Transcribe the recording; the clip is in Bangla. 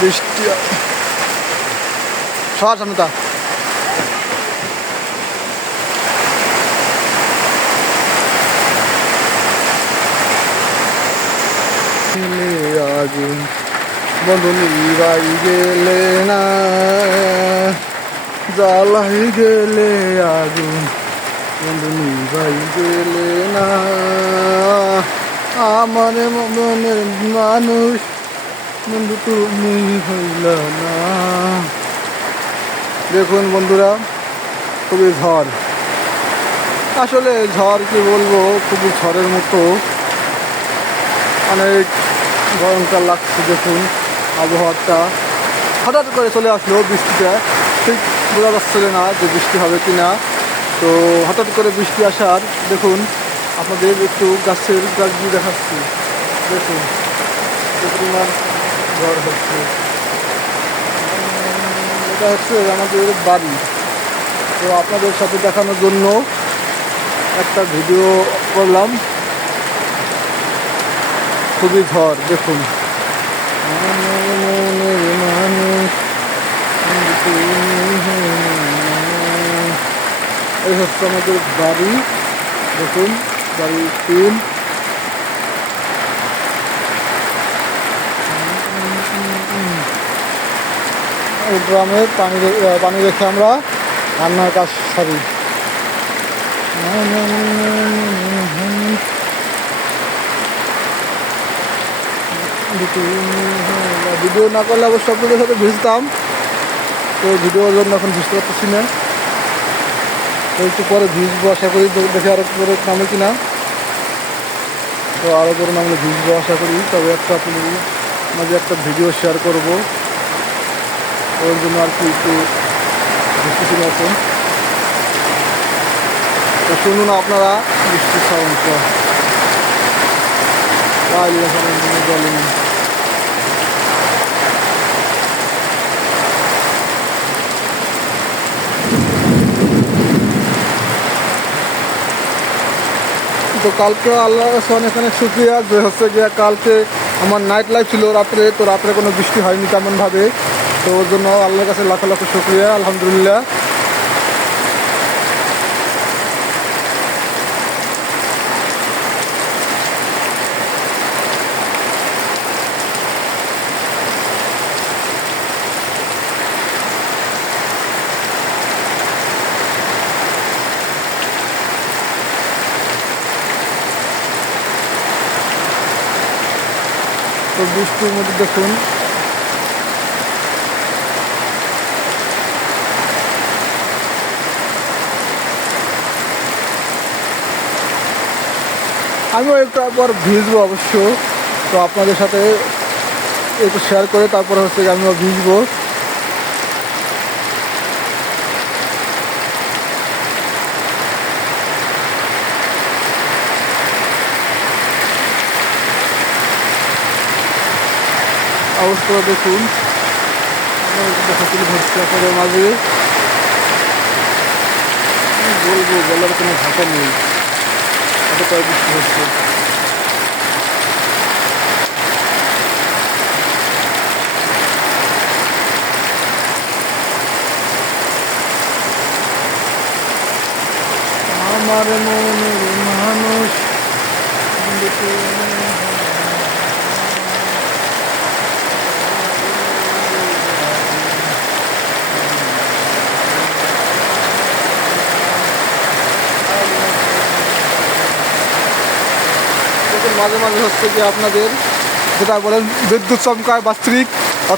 বৃষ্টি সর সামনে আগুন বন্ধু নিবাই গেলে না, জ্বালাই গেলে আগুন বন্ধু নিবাই গেলে না, আমার মনের মানুষ বন্ধু তুমি হইল না। দেখুন বন্ধুরা, খুবই ঝড়, আসলে ঝড় কি বলবো, খুবই ঝড়ের মতো, অনেক ভয়ঙ্কর লাগছে। দেখুন আবহাওয়াটা হঠাৎ করে চলে আসলো, বৃষ্টিটা ঠিক বোঝা যাচ্ছিল না যে বৃষ্টি হবে কি না। তো হঠাৎ করে বৃষ্টি আসার দেখুন আপনাদের একটু গাছের গাছ দিয়ে দেখাচ্ছি। দেখুন পরিমাণ ঝড় হচ্ছে। এটা হচ্ছে আমাদের বাড়ি। তো আপনাদের সাথে দেখানোর জন্য একটা ভিডিও করলাম। খুবই ঝড় দেখুন, এই হচ্ছে আমাদের বাড়ি। দেখুন বাড়ি টিন, ড্রামে পানি রেখে আমরা রান্নার কাজ সারি। ভিডিও না করলে অবশ্যই আপনাদের সাথে ভিজতাম, তো ভিডিওর জন্য এখন ভিজতে পারতেছি না। তো একটু পরে ভিজবো আশা করি, দেখে আরো পরে নামে কিনা। তো আরো পরে নামলে ভিজবো আশা করি, তবে একটা আপনাদের মাঝে একটা ভিডিও শেয়ার করবো। ওর জন্য আর কি একটু ভিজতেছি না এখন। তো শুনুন আপনারা বৃষ্টির সাউন্ডটা। জলে তো কালকে আল্লাহর কাছে অনেক অনেক শুকরিয়া যে হচ্ছে গিয়ে কালকে আমার নাইট লাইফ ছিল রাত্রে, তো রাত্রে কোনো বৃষ্টি হয়নি তেমনভাবে। তো ওর জন্য আল্লাহর কাছে লাখ লাখ শুকরিয়া, আলহামদুলিল্লাহ। তো বৃষ্টির মধ্যে দেখুন আমিও একটু একবার ভিজবো অবশ্য। তো আপনাদের সাথে একটু শেয়ার করে তারপরে হচ্ছে আমিও ভিজবো। অবস্থা দেখুন, দেখাচ্ছিল ভর্তি আপনাদের মাঝে। বলবো, বলার কোনো ভাষা নেই, এতটা বৃষ্টি হচ্ছে। আমার মনের মানুষ মাঝে মাঝে হচ্ছে যে আপনাদের যেটা বলেন বিদ্যুৎ চমকায় বাস্ত্রিক